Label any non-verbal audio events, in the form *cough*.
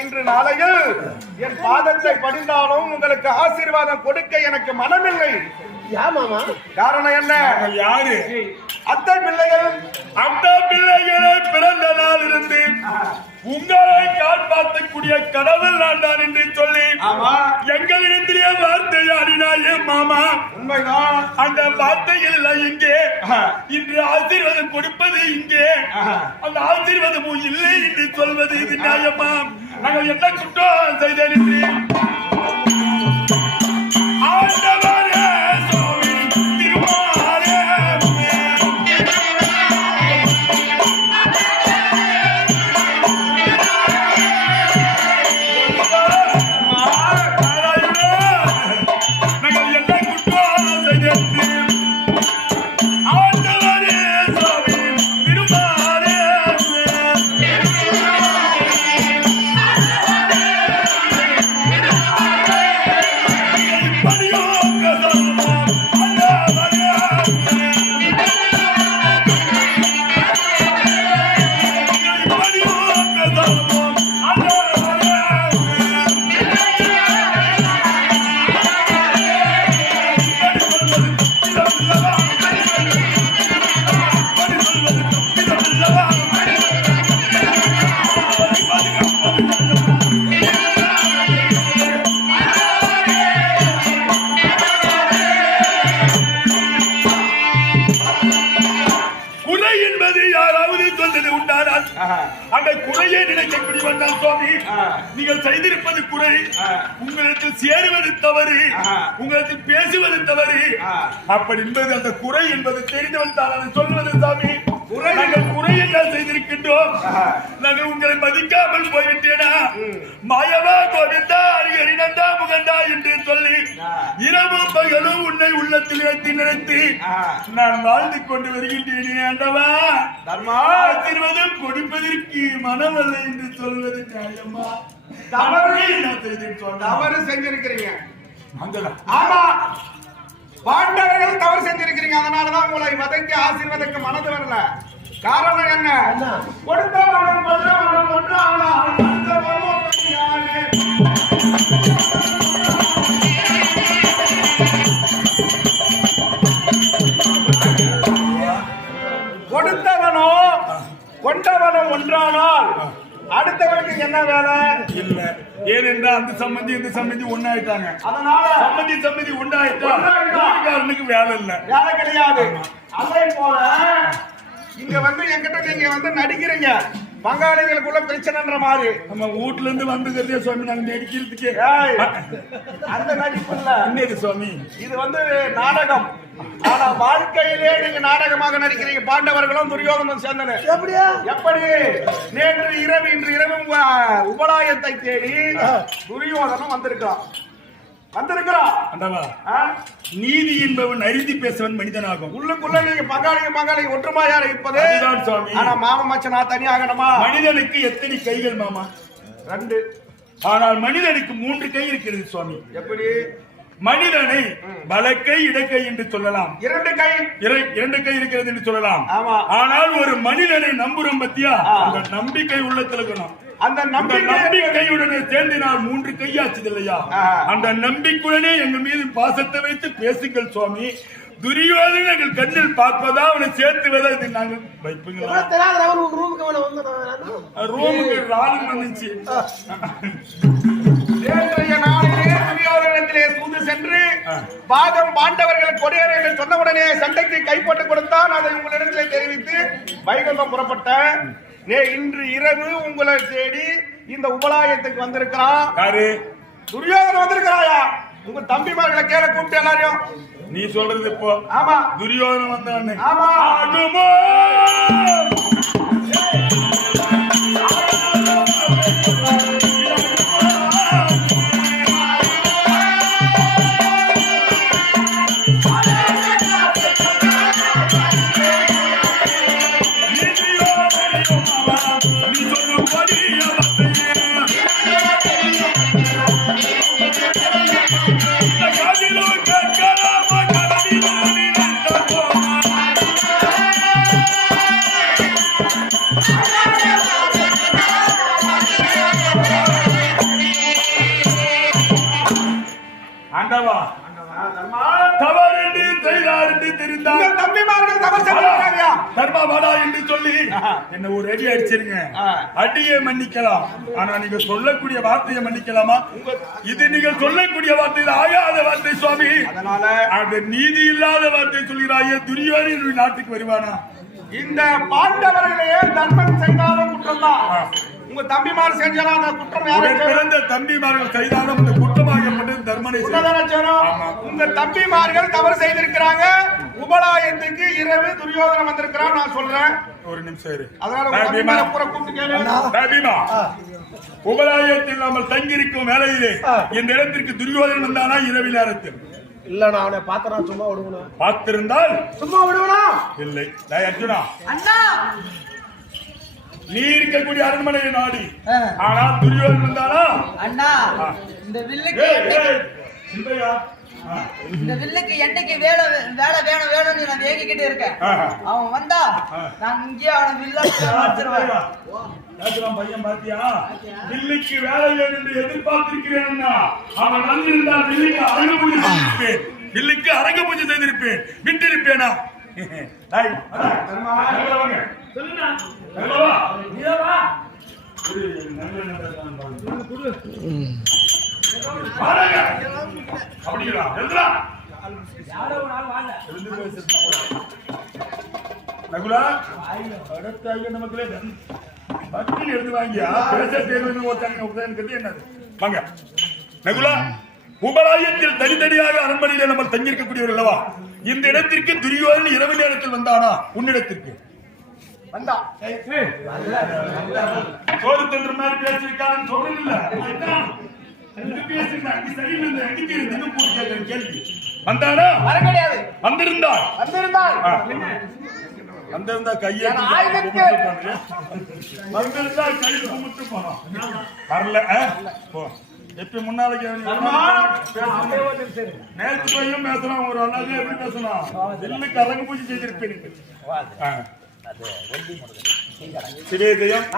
இன்று நாளையில் என் பாதத்தை படிந்தாலும் உங்களுக்கு ஆசீர்வாதம் கொடுக்க எனக்கு மனமில்லை. காரணம் என்ன? யாரு? அத்தை பிள்ளைகள். அந்த பிள்ளைகளை பிறந்த நாள் இருந்து உங்களை காப்பாற்றக்கூடிய கடவுள் நான் தான் என்று சொல்லி ஆமா. எங்களிடத்திலே வார்த்தை ஆடினாயே மாமா? உண்மைதான். அந்த வார்த்தைகள் எல்லாம் இங்கே. ஆஹா. இன்று ஆசீர்வாதம் கொடுப்பது இங்கே. ஆஹா. அந்த ஆசீர்வாதமும் இல்லை என்று சொல்வது இது நியாயமா? நாங்கள் என்ன குற்றம் செய்தேன் என்பது யாராவது சொல்வது உண்டானால். அந்த குறையை நினைக்கக்கூடிய வந்தான் சுவாமி. நீங்கள் செய்திருப்பது குறை. உங்களுக்கு சேருவது தவறு. உங்களுக்கு பேசுவது தவறு. அப்படி என்பது அந்த குறை என்பது தெரிந்தவன் தான் அதை சொல்வது சாமி குறை- நாங்கள் குறை என்ன செய்திருக்கின்றோம். நாங்கள் உங்களை மதிக்காமல் போய்விட்டேனா? மாயவா கோவிந்தா ஹரிஹரி நந்தா முகந்தா என்று சொல்லி. இரவும் பகலும் உன்னை உள்ளத்தில் நினைத்து நினைத்து. நான் வாழ்ந்து கொண்டு வருகின்றேனே ஆண்டவா. தர்மா. ஆசீர்வாதம் கொடுப்பதற்கு மனமல்ல என்று சொல்வது நியாயமா? தவறு. தவறு செஞ்சிருக்கிறீங்க. ஆமா. பாண்டவர்கள் தவறு செஞ்சிருக்கிறீங்க. அதனாலதான் உங்களை வதக்கி ஆசீர்வதிக்க மனது வரல. காரணம் என்ன? கொன்றவனும் ஒன்றானான் அடுத்தவனும் ஒன்றானே. கொடுத்தவனோ கொண்டவனும் ஒன்றானால் அடுத்தவனுக்கு என்ன வேலை? இல்ல. ஏனென்றால் அந்த சம்பந்தி இந்த சம்பந்தி ஒன்னாயிட்டாங்க அதனால சம்பந்தி சம்பந்தி ஒன்னாயிட்டா. ஊருக்காரனுக்கு வேலை இல்ல. வேலை கிடையாது. அதே போல இங்க வந்து என்கிட்ட நீங்க வந்து நடிக்கிறீங்க. பங்காளிகளுக்குள்ள பிரச்சனைன்ற மாதிரி. நம்ம வீட்ல இருந்து வந்துக்கிறதே சுவாமி நாங்க நடிக்கிறதுக்கு. ஏய், அந்த நடிப்பு இல்ல. என்னது சுவாமி? இது வந்து நாடகம். ஆனா வாழ்க்கையிலே நீங்க நாடகமாக நடிக்கிறீங்க. பாண்டவர்களும் துரியோதனும் சேர்ந்தன எப்படியா? எப்படி? நேற்று இரவு இன்று இரவு உங்க உபலாயத்தை தேடி துரியோதனும் வந்திருக்கிறான். ஆ? நீதி என்பவன் அறிந்து பேசவன் மனிதனாகும். உள்ளுக்குள்ள நீங்க பங்காளிங்க பங்காளி ஒற்றுமையா இருப்பது. சுவாமி. ஆனா மாம மச்சனா தனியாகணுமா மனிதனுக்கு எத்தனை கைகள் மாமா? ரெண்டு. ஆனால் மனிதனுக்கு மூன்று கை இருக்கிறது சுவாமி. எப்படி? மனிதனை வலக்கை இடக்கை என்று சொல்லலாம். இரண்டு கை. இரண்டு கை இருக்கிறது என்று சொல்லலாம். ஆனால் ஒரு மனிதனை நம்புறோம் பத்தியா. அந்த நம்பிக்கை உள்ளத்துல இருக்கணும். அந்த அந்த நம்பிக்கை நம்பிக்கையுடனே சேர்ந்து நான் மூன்று கையாச்சுது இல்லையா. அந்த நம்பிக்கையுடனே எங்க மீது பாசத்தை வைத்து பேசுங்கள் சுவாமி. துரியோதனை எங்கள் கண்ணில் பார்ப்பதா அவனை சேர்த்துவதா இது நாங்கள் வைப்புங்களா? ரூமுக்கு ராணி வந்துச்சு. சூது சென்று பாகம் பாண்டவர்கள் கொடியேறி சொன்னவுடனே சண்டைக்கு கைப்பட்டு கொடுத்தான் அதை உங்களிடத்திலே தெரிவித்து வைகுந்தம் புறப்பட்ட நே இன்று இரவு உங்களை தேடி இந்த உபலாயத்துக்கு வந்திருக்கிறான். யாரு? துரியோதனன் வந்திருக்கிறாயா? உங்க தம்பிமார்களை கேள கூப்பிட்டு எல்லாரையும். நீ சொல்றது இப்போ. ஆமா. துரியோதனன் வந்தான்னு ஆமா. Aleluia! தெரிந்தால் உங்கள் தம்பிமார்கள் தவறு செஞ்சிருக்காங்க தர்மா வாடா என்று சொல்லி என்ன ஒரு அடி அடிச்சிருங்க. அடியை மன்னிக்கலாம். ஆனா நீங்க சொல்லக்கூடிய வார்த்தையை மன்னிக்கலாமா? இது நீங்கள் சொல்லக்கூடிய வார்த்தை ஆகாத வார்த்தை சுவாமி. அதனால அந்த நீதி இல்லாத வார்த்தை சொல்கிறாயே துரியோதனன் நாட்டுக்கு வருவானா? இந்த பாண்டவர்களையே தர்மன் செய்தாலும் குற்றம் தான் உங்க தம்பிமார் செஞ்சாலும் அந்த குற்றம் பிறந்த தம்பிமார்கள் செய்தாலும் இந்த குற்றமாகப்பட்டது உங்க தம்பிமார்கள் தவறு செய்திருக்கிறாங்க. உபலாயத்துக்கு இரவு துரியோதனம் வந்திருக்கிறான் நான் சொல்றேன். ஒரு நிமிஷம் இரு. அதனால உபலாயத்தில் நாமல் தங்கியிருக்கும் வேலையிலே இந்த இடத்திற்கு துரியோதனன் வந்தானா இரவு நேரத்தில்? இல்ல நான் அவனை பார்த்தனா சும்மா விடுவனா? பார்த்திருந்தால்? சும்மா விடுவனா? இல்லை. அர்ஜுனா. அண்ணா. நீ இருக்கக்கூடிய அரண்மனையை நாடி. ஆனா துரியோதனன் வந்தானா அண்ணா இந்த வில்லுக்கு இந்த வில்லுக்கு என்னைக்கு வேலை வேலை வேணும் வேணும்னு நான் வேகிக்கிட்டு இருக்கேன். அவன் வந்தா நான் இங்கேயே அவனை வில்ல கேக்குறான் பையன் பாத்தியா? வில்லுக்கு வேலை வேணும் என்று எதிர்பார்த்திருக்கிறேன் அண்ணா. அவன் வந்திருந்தால் வில்லுக்கு அரங்க பூஜை செய்திருப்பேன். வில்லுக்கு அரங்க பூஜை செய்திருப்பேன். விட்டிருப்பேனா? *laughs* அப்படிங்களா எழுதுடா. நகுலா அடுத்த ஐயா நமக்குள்ளே வக்கீல் வாங்கியா பேச தேர்வு ஒருத்தங்க உட்கார்ந்து என்னது வாங்க நகுலா உபராயத்தில் தனித்தனியாக அரண்மனையில நம்ம தங்கியிருக்கக்கூடியவர் அல்லவா இந்த இடத்திற்கு துரியோதன் இரவு நேரத்தில் வந்தானா உன்னிடத்திற்கு வந்தா. சோறு தந்துற மாதிரி வந்திருந்தார். வந்திருந்தால் ஆ. வந்திருந்தா கையை வந்திருந்தா கை கும்பிட்டு போனோம். வரல? போ. எப்ப முன்னாளைக்கு நேற்று போயும் பேசலாம்? ஒரு அண்ணாஜி எப்படி பேசலாம் இல்லு கரங்க சிவேதயம்